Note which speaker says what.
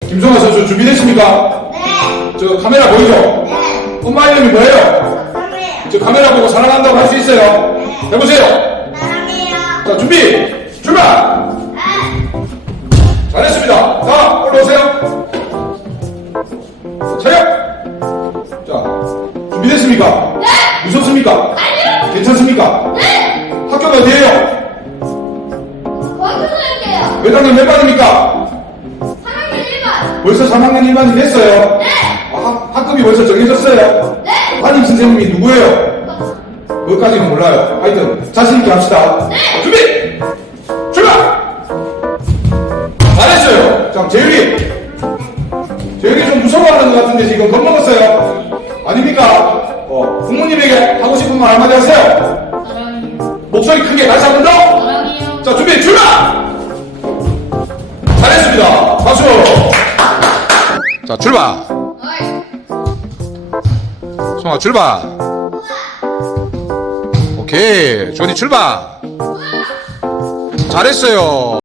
Speaker 1: 김성아 선수 준비됐습니까?
Speaker 2: 네.
Speaker 1: 저 카메라 보이죠?
Speaker 2: 네.
Speaker 1: 엄마 이름이 뭐예요?
Speaker 2: 사랑해요.
Speaker 1: 저 카메라 보고 사랑한다고 할 수 있어요?
Speaker 2: 네.
Speaker 1: 해보세요.
Speaker 2: 사랑해요.
Speaker 1: 자, 준비, 출발!
Speaker 2: 네.
Speaker 1: 잘했습니다. 자, 올라오세요. 차렷! 자, 준비됐습니까?
Speaker 2: 네.
Speaker 1: 무섭습니까?
Speaker 2: 아니요.
Speaker 1: 괜찮습니까?
Speaker 2: 네.
Speaker 1: 학교가 어디에요?
Speaker 2: 거기서 할게요.
Speaker 1: 몇 학년 몇 반입니까?
Speaker 2: 3학년 1반.
Speaker 1: 벌써 3학년 1반이 됐어요?
Speaker 2: 네.
Speaker 1: 학급이 벌써 정해졌어요?
Speaker 2: 네.
Speaker 1: 담임 선생님이 누구예요? 그것까지는 몰라요. 하여튼 자신있게 합시다.
Speaker 2: 네.
Speaker 1: 준비! 출발! 잘했어요. 자, 재율이. 재율이 좀 무서워하는 것 같은데 지금 겁먹었어요? 아닙니까? 부모님에게 하고 싶은 말 한마디 하세요.
Speaker 2: 사랑해요.
Speaker 1: 목소리 크게 다시 한 번 더.
Speaker 2: 사랑해요.
Speaker 1: 자, 준비, 출발! 잘했습니다. 박수! 자, 출발! 송아, 출발! 오케이. 조니, 출발! 잘했어요.